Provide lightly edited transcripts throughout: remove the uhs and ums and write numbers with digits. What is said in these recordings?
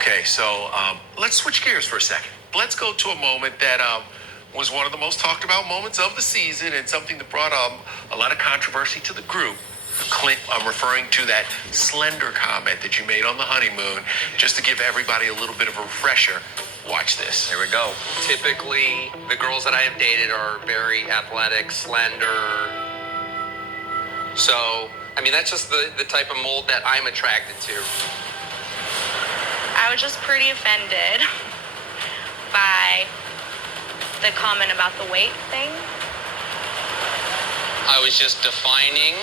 Okay, so let's switch gears for a second. Let's go to a moment that was one of the most talked about moments of the season and something that brought a lot of controversy to the group. Clint, I'm referring to that slender comment that you made on the honeymoon, just to give everybody a little bit of a refresher. Watch this. Here we go. Typically, the girls that I have dated are very athletic, slender. So, I mean, that's just the type of mold that I'm attracted to. I was just pretty offended by the comment about the weight thing. I was just defining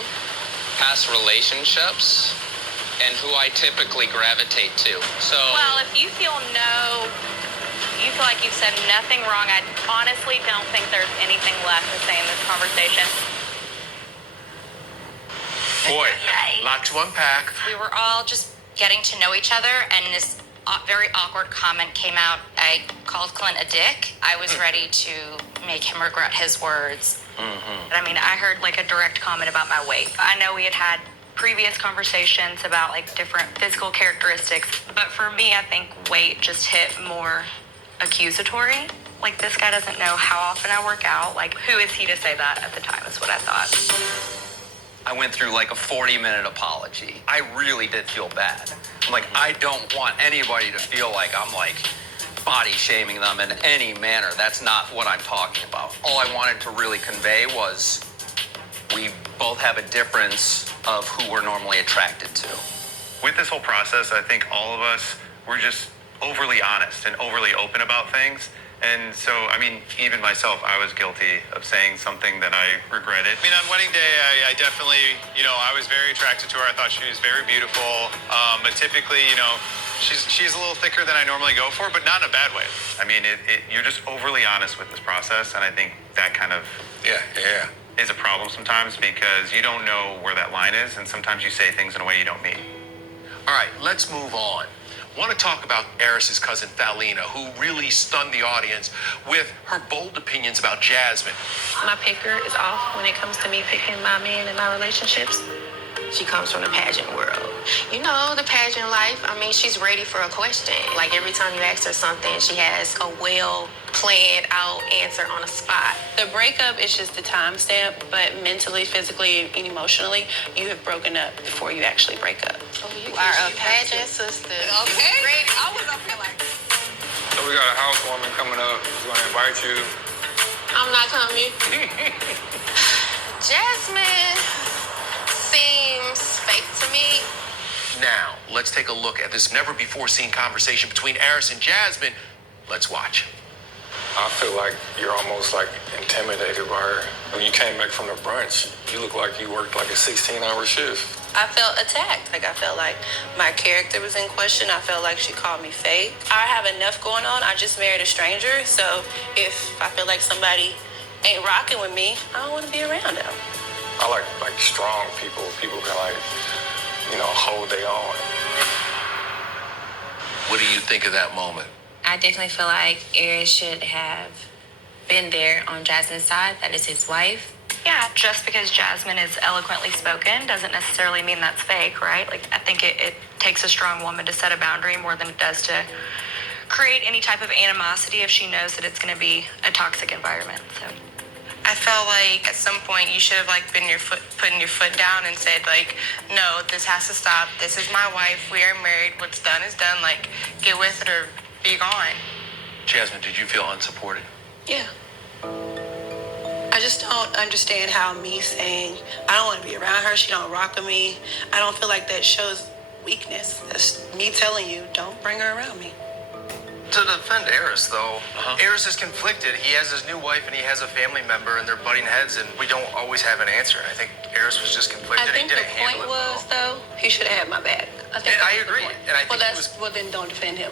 past relationships and who I typically gravitate to. So, well, if you feel like you've said nothing wrong, I honestly don't think there's anything left to say in this conversation. Boy, a lot to unpack. We were all just getting to know each other, and this very awkward comment came out. I called Clint a dick. I was ready to make him regret his words. I mean, I heard like a direct comment about my weight. I know we had previous conversations about like different physical characteristics, but for me, I think weight just hit more accusatory. Like, this guy doesn't know how often I work out. Like, who is he to say that at the time is what I thought. I went through like a 40-minute apology. I really did feel bad. I'm like, I don't want anybody to feel like I'm like body shaming them in any manner. That's not what I'm talking about. All I wanted to really convey was we both have a difference of who we're normally attracted to. With this whole process, I think all of us were just overly honest and overly open about things. And so, I mean, even myself, I was guilty of saying something that I regretted. I mean, on wedding day, I definitely, I was very attracted to her. I thought she was very beautiful. But typically, she's a little thicker than I normally go for, but not in a bad way. I mean, you're just overly honest with this process. And I think that kind of is a problem sometimes because you don't know where that line is. And sometimes you say things in a way you don't mean. All right, let's move on. I want to talk about Airris' cousin Falina, who really stunned the audience with her bold opinions about Jasmine. My picker is off when it comes to me picking my man and my relationships. She comes from the pageant world. You know, the pageant life, I mean, she's ready for a question. Like, every time you ask her something, she has a well-planned out answer on the spot. The breakup is just the timestamp, but mentally, physically, and emotionally, you have broken up before you actually break up. Oh, you are a pageant sister. Okay. Great. I was up here like... So we got a housewarming coming up. We're going to invite you. I'm not coming. Jasmine seems fake to me. Now, let's take a look at this never-before-seen conversation between Airris and Jasmine. Let's watch. I feel like you're almost like intimidated by her. When you came back from the brunch, you look like you worked like a 16-hour shift. I felt attacked. Like, I felt like my character was in question. I felt like she called me fake. I have enough going on. I just married a stranger. So if I feel like somebody ain't rocking with me, I don't want to be around them. I like strong people. People can hold their own. What do you think of that moment? I definitely feel like Airris should have been there on Jasmine's side. That is his wife. Yeah, just because Jasmine is eloquently spoken doesn't necessarily mean that's fake, right? Like, I think it takes a strong woman to set a boundary more than it does to create any type of animosity if she knows that it's going to be a toxic environment. So I felt like at some point you should have putting your foot down and said no, this has to stop. This is my wife. We are married. What's done is done. Get with it or be gone. Jasmine, did you feel unsupported? Yeah. I just don't understand how me saying I don't want to be around her, she don't rock with me, I don't feel like that shows weakness. That's me telling you, don't bring her around me. To defend Airris, though, Airris is conflicted. He has his new wife and he has a family member, and they're butting heads, and we don't always have an answer. I think Airris was just conflicted. I think the point was, though, he should have had my back. I agree. And I think well, then don't defend him.